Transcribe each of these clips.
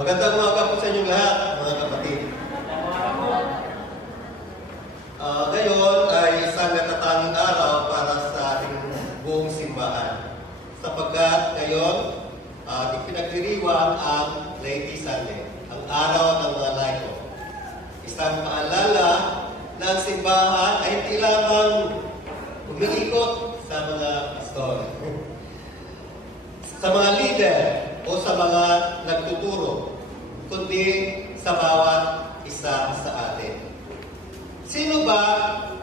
Magandang umaga po sa inyong lahat, mga kapatid. Ngayon ay isang natatanging araw para sa ating buong simbahan. Sapagkat ngayon, ipinagdiriwang ang Laity Sunday, ang araw ng mga laiko. Isang paalala na ang simbahan ay hindi lamang umiikot sa mga pastor, sa mga leader, o sa mga nagtuturo, kundi sa bawat isa sa atin. Sino ba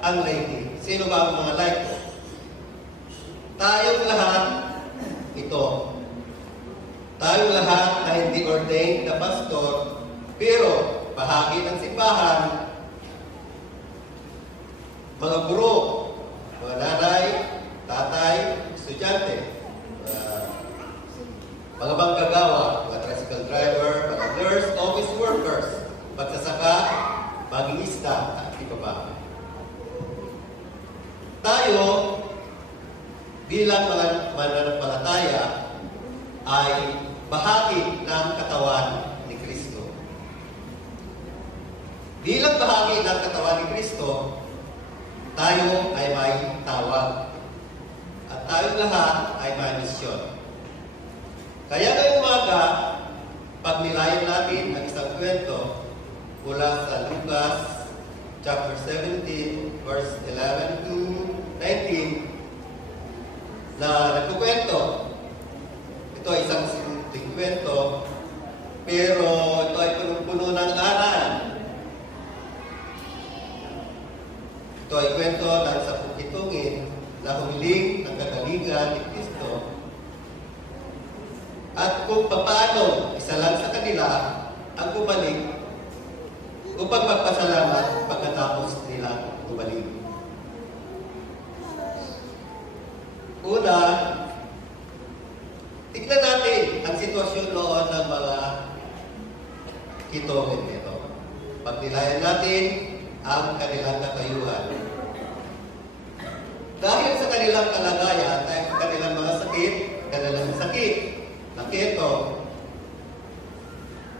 ang laity? Sino ba ang mga laiko? Tayong lahat ito. Tayong lahat na hindi ordained na pastor, pero bahagi ng simbahan, mga guro, mga nanay, tatay, estudyante, mga manggagawa, mga tricycle driver, mga nurse, office workers, magsasaka, magingista, at iba pa. Tayo, bilang mga mananampalataya, ay bahagi ng katawan ni Kristo. Bilang bahagi ng katawan ni Kristo, tayo ay may tawag. At tayong lahat ay may misyon. Kaya ngayong umaga, pag nilayan natin ang isang kwento mula sa Lucas chapter 17, verse 11 to 19, na nagkukwento. Ito ay isang simpleng kwento, pero ito ay punong-puno ng aral. Ito ay kwento ng 10 pitungin na humiling ng kagalingan ni Kristo. At kung paano isa lang sa kanila ang bumalik upang magpasalamat pagkatapos nila bumalik. Una, tignan natin ang sitwasyon noon ng mga kitongin nito. Pagnilayan natin ang kanilang katayuan. Dahil sa kanilang kalagayan, dahil sa kanilang mga sakit, na keto,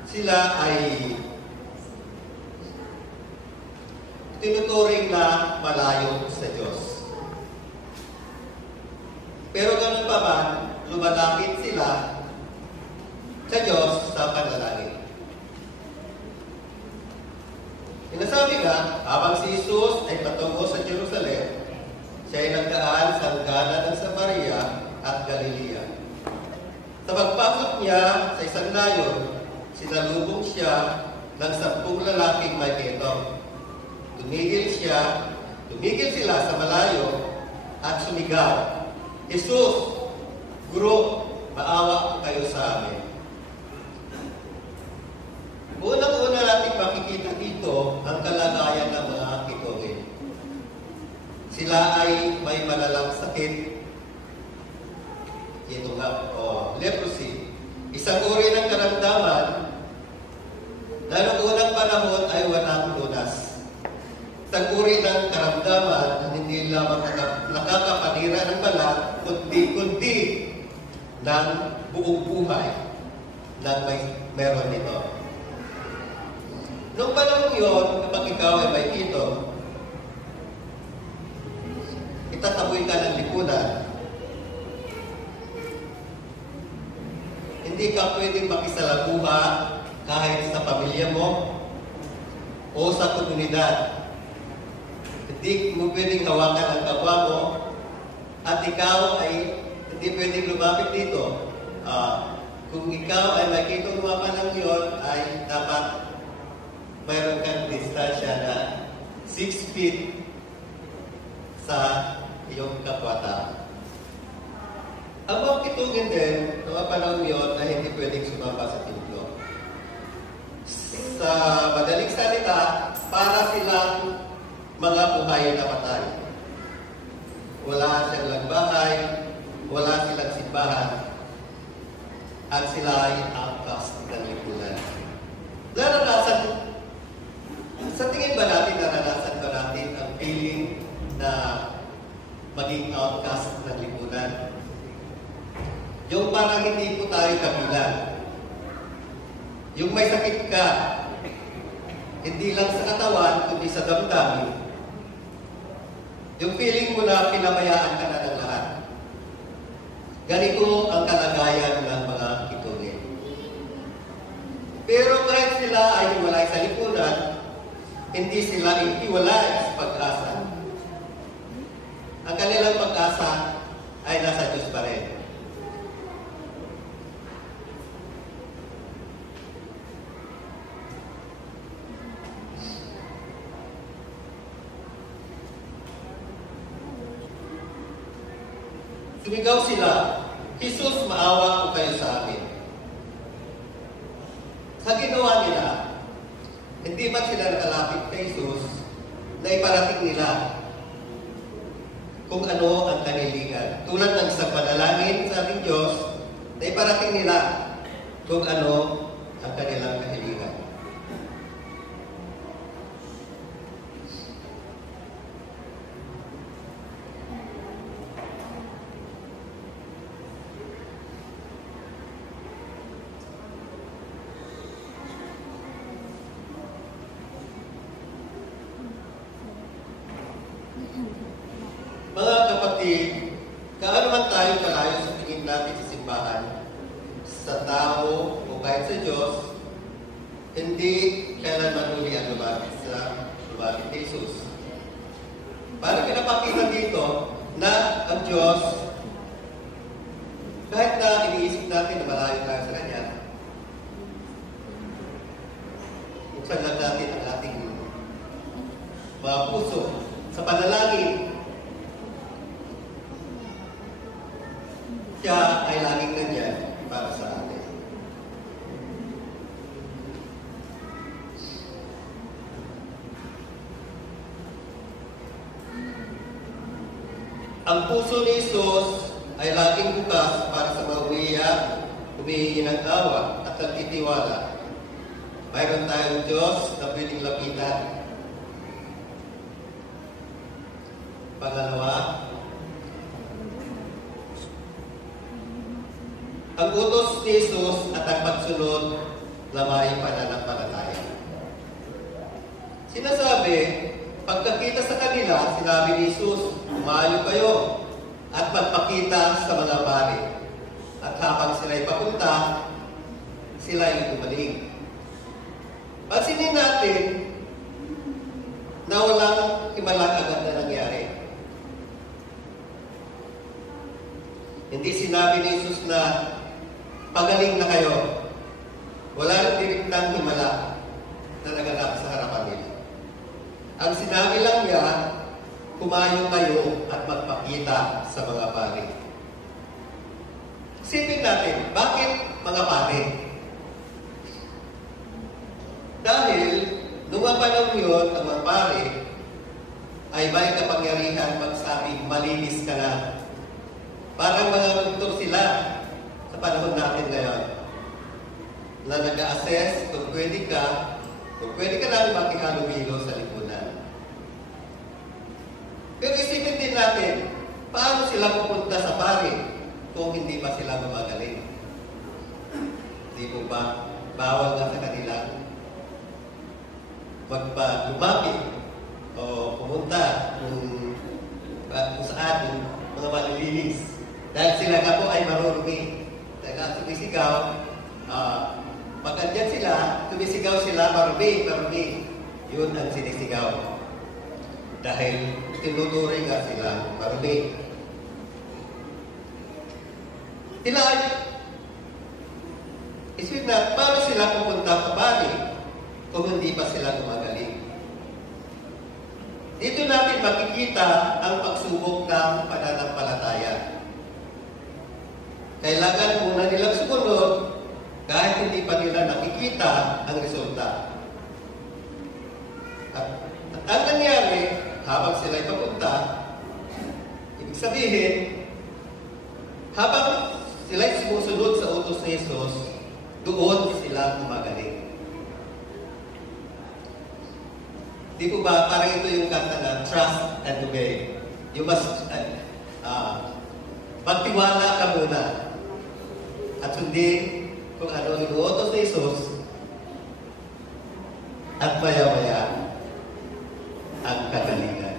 sila ay tinuturing na malayo sa Diyos. Pero ganun pa man, lumalapit sila sa Diyos sa panalangin. Sinasabi nga, habang si Jesus ay patungo sa Jerusalem, siya ay nagdaan sa hangganan ng Samaria at Galilea. Sa pagpasok niya sa isang layon, sinalubong siya ng 10 lalaking may keto. Tumigil sila sa malayo at sumigaw, "Jesus, Guro, maawa kayo sa amin." Unang-una natin makikita dito ang kalagayan ng mga kitongin. Sila ay may malalang sakit. Ito nga, leprosy. Isang uri ng karamdaman na noong unang panahon ay walang lunas. Isang uri ng karamdaman na hindi lamang nakakapanira ng balat, kundi ng buong buhay na meron nito. Noong panahon yun, kapag ikaw ay may kito, itataboy ka ng lipunan. Hindi ka pwedeng makisalamuha kahit sa pamilya mo o sa komunidad. Hindi mo pwedeng hawakan ang kapwa mo at ikaw ay hindi pwedeng lumapit dito. Kung ikaw ay makikita mga panang yun, ay dapat mayroon kang distansya na 6 feet sa iyong kapwa-tao. Ang mga kitungin din, noong panahon yun, ay hindi pwedeng sumapa sa templo. Sa madaling salita, para silang mga buhay na patay. Wala silang bahay, wala silang simbahan, at sila ay angkas ng lipunan. Sa tingin ba natin, naranasan ba natin ang feeling na maging outcast ng lipunan? Yung parang hindi po tayo kabilang. Yung may sakit ka, hindi lang sa katawan, kundi sa damdamin. Yung feeling mo na pinabayaan ka na ng lahat. Ganito ang kalagayan ng mga Kitolik. Pero kahit sila ay hiwalay sa lipunan, hindi sila ihiwalay sa pag-asa. Ang kanilang pag-asa ay nasa Diyos pa rin. Sumigaw sila, Jesus, maawa po kayo sa amin. Sa ginawa nila, hindi man sila nakalapit kay Jesus na iparating nila kung ano ang kanilingan. Tulad ng isang panalangin sa ating Diyos, na iparating nila kung ano ang kanilang kahilingan. Mga kapatid, kaano man tayo kalayo sa tingin natin sa simbahan, sa tao o kahit sa Diyos, hindi kailanman uli ang lumapit kay Jesus. Para pinapakita dito na ang Diyos, kahit na iniisip natin na malayo tayo sa Kanya, buksan lang natin ang ating mga puso sa panalangin. Siya ay laging nandyan para sa atin. Ang puso ni Jesus ay laging bukas para sa mga umiiyak, humihingi ng awa at nagtitiwala. Mayroon tayong Diyos na pwedeng lapitan. Pangalawa, ang utos ni Jesus at ang pagsunod na may pananampalataya. Sinasabi, pagkakita sa kanila, sinabi ni Jesus, umayo kayo at magpakita sa mga pari. At habang sila'y papunta, sila'y dumating. Pansinin natin na walang himalang agad na nangyari. Hindi sinabi ni Jesus na pagaling na kayo. Wala rin direktang himala na naganap sa harapan nila. Ang sinabi lang niya, kumayo kayo at magpakita sa mga pari. Isipin natin, bakit mga pari? Dahil, nung mga panahon yun, ang mga pari ay may kapangyarihan magsabing malinis ka na. Parang mga doktor sila sa panahon natin ngayon na nag-a-assess kung pwede ka namin makihalubilo sa lipunan. Pero isipin din natin, paano sila pupunta sa pari kung hindi pa sila gumagaling? Di po ba? Bawal nga sa kanila lumapit o pumunta kung saan yung mga malilinis. Dahil sila nga po ay marurumi. Dahil tumisigaw, pag andyan sila, tumisigaw sila, marumi. Yun ang sinisigaw. Dahil tinuturing nga sila, marumi. Sila ay, isip na, paano sila pupunta sa pari kung hindi pa sila gumagaling? Dito natin makikita ang pagsubok ng pananampalataya. Kailangan muna nilang sumunod kahit hindi pa nila nakikita ang resulta. At ang nangyari, habang sila'y papunta, ibig sabihin, habang sila'y sumusunod sa utos ni Jesus, doon sila gumagaling. Di po ba, parang ito yung kanta na trust and obey. You must magtiwala ka muna at sundin kung ano inuutos ni Jesus at maya-maya ang kagalingan.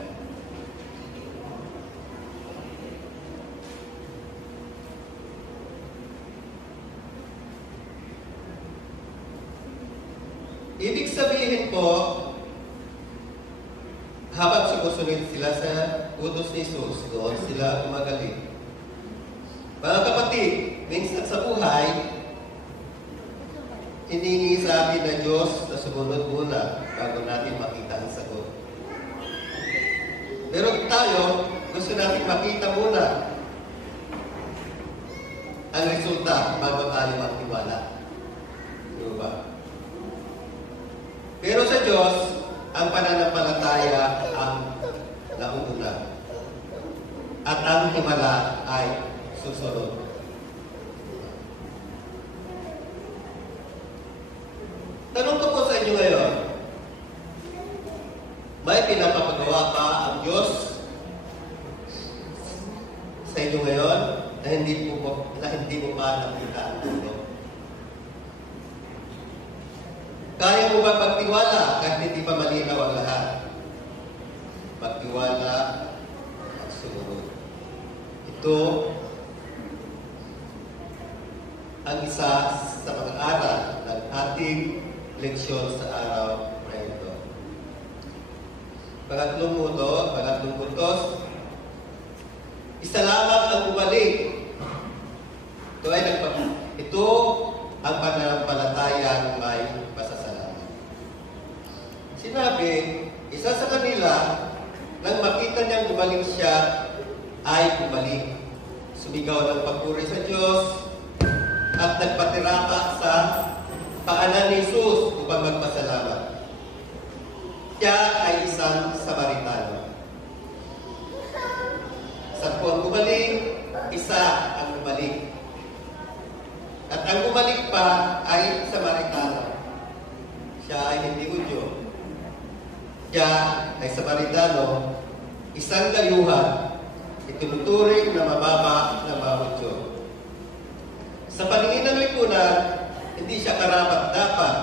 Ibig sabihin po, habang sumusunod sila sa utos ni Jesus, doon sila gumagaling. Mga kapatid, minsan sa buhay, hiningi sa atin na Diyos na sumunod muna bago natin makita ang sagot. Pero tayo, gusto natin makita muna ang resulta bago tayo magtiwala. Di ba? Pero sa Diyos, ang pananampalataya ang nauna. At ang himala ay susunod. Tanong ko po sa inyo ngayon, may pinapapagawa pa ang Diyos sa inyo ngayon na hindi mo pa nakita ang mundo? Kaya mo ba pagtiwala kahit hindi pa malinaw ang lahat? Pagtiwala at sumunod. Ito ang isa sa mga aral ng ating leksyon sa araw na ito. Pangatlong puntos, isa lamang ang bumalik. Ito ang pananampalatayang may pasasalamat. Sinabi, isa sa kanila, nang makita niyang bumalik siya, ay bumalik. Sumigaw ng papuri sa Diyos at nagpatirapa sa paanan ni Jesus upang magpasalamat. Siya ay isang Samaritano. Sa ang bumalik, isa ang bumalik. At ang bumalik pa ay Samaritano. Siya ay hindi Hudyo. Siya ay Samaritano, isang dayuhan, itinuturing na mababa na mga Hudyo. Sa paningin ng lipunan, hindi siya karapat-dapat,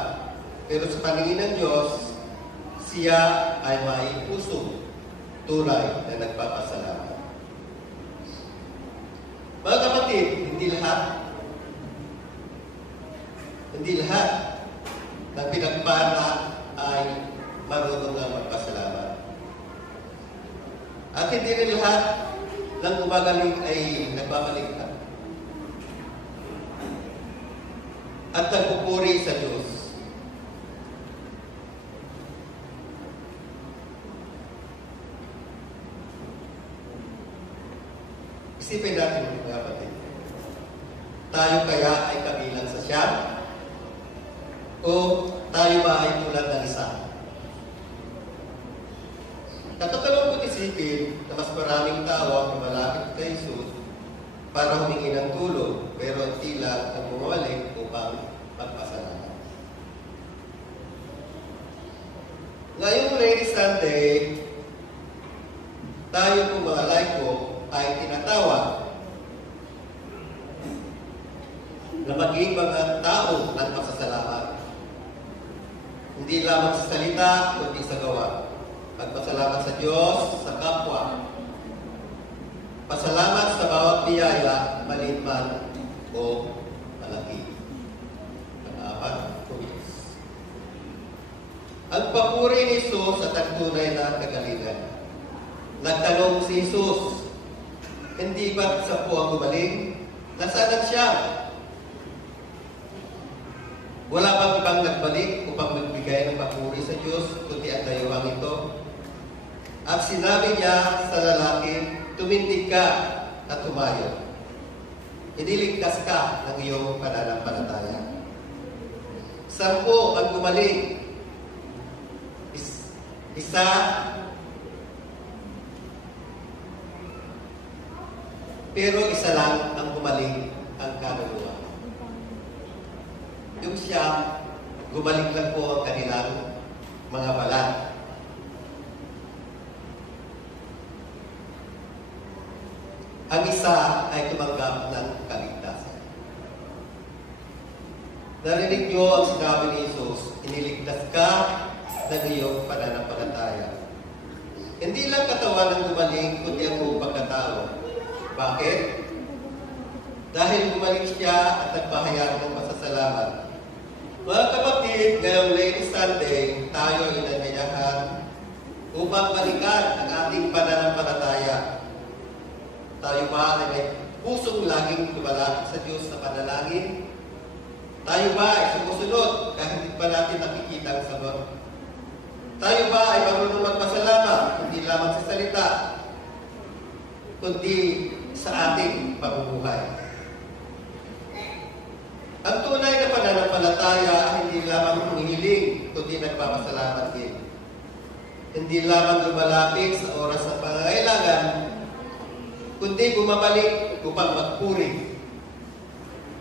pero sa paningin ng Diyos, siya ay may puso, tunay na nagpapasalamat. Mga kapatid, hindi lahat ng pinagpala ay marunong na magpasalamat. At hindi rin lahat ng gumagaling ay nagbabaligtad. At nagpupuri sa Diyos. Isipin natin, mga kapatid. Tayo kaya ay kabilang sa siya? O tayo ba ay tulad ng isa? Natatalong ko isipin na mas maraming tao ang malapit kay Jesus para humingi ng tulong, pero hindi lang ang bumalik upang magpasalamat. Ngayong Ladies Sunday, tayo po mga laiko ay tinatawag na maging mga tao ng pasasalamat. Hindi lamang sa salita, kundi sa gawa. Magpasalamat sa Diyos, sa kapwa. Pasalamat sa bawat biyaya, maliit man o malaki. Pang-apat, kumis. Ang papuri ni Jesus at ang tunay na kagalingan. Nagtanong si Jesus, hindi ba sa po ang gumaling? Nasaan siya? Wala bang ibang nagbalik upang magbigay ng papuri sa Diyos, kundi ang dayuhang ito? At sinabi niya sa lalaki, tumindig ka at tumayo. Iniligtas ka ng iyong pananampalataya. 10 ang gumaling. Isa, pero isa lang ang gumaling ang kaluluwa. Yung siya, gumaling lang po ang kanilang mga balat. Ang isa ay tumanggap ng kaligtasan. Narinig niyo ang sinabi ni Jesus, iniligtas ka ng iyong pananampalataya. Hindi lang katawan ang gumaling, kundi ang buong pagkatao. Bakit? Dahil gumaling siya at nagpahayag ng pasasalamat. Mga kapatid, ngayong Lady Sunday, tayo ay inanyayahan upang balikan ang ating pananampalataya. Tayo ba ay may pusong laging lumalapit sa Diyos sa panalangin? Tayo ba ay sumusunod kahit hindi pa natin nakikita ang sagot? Tayo ba ay marunong magpasalamat, hindi lamang sa salita, kundi sa ating pamumuhay? Ang tunay na pananampalataya ay hindi lamang humihiling, kundi nagpapasalamat din. Hindi lamang lumalapit sa oras ng pangangailangan, kundi bumabalik upang magpuri.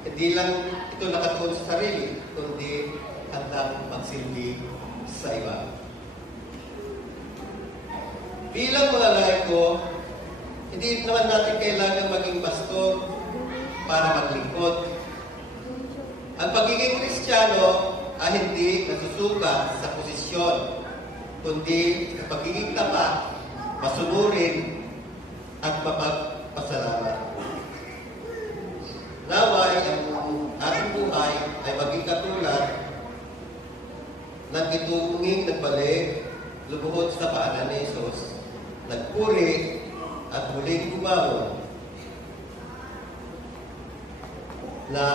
Hindi lang ito nakatuon sa sarili, kundi handang magsilbi sa iba. Bilang mga laiko, hindi naman natin kailangan maging pastor para maglingkod. Ang pagiging Kristiyano ay hindi nasusukat sa posisyon, kundi sa pagiging tapat, masunurin, at mapagpasalamat. Naway ang ating buhay ay maging katulad ng itunging nagbalik, lumuhod sa paanan ni Jesus, nagpuri at muling bumangon na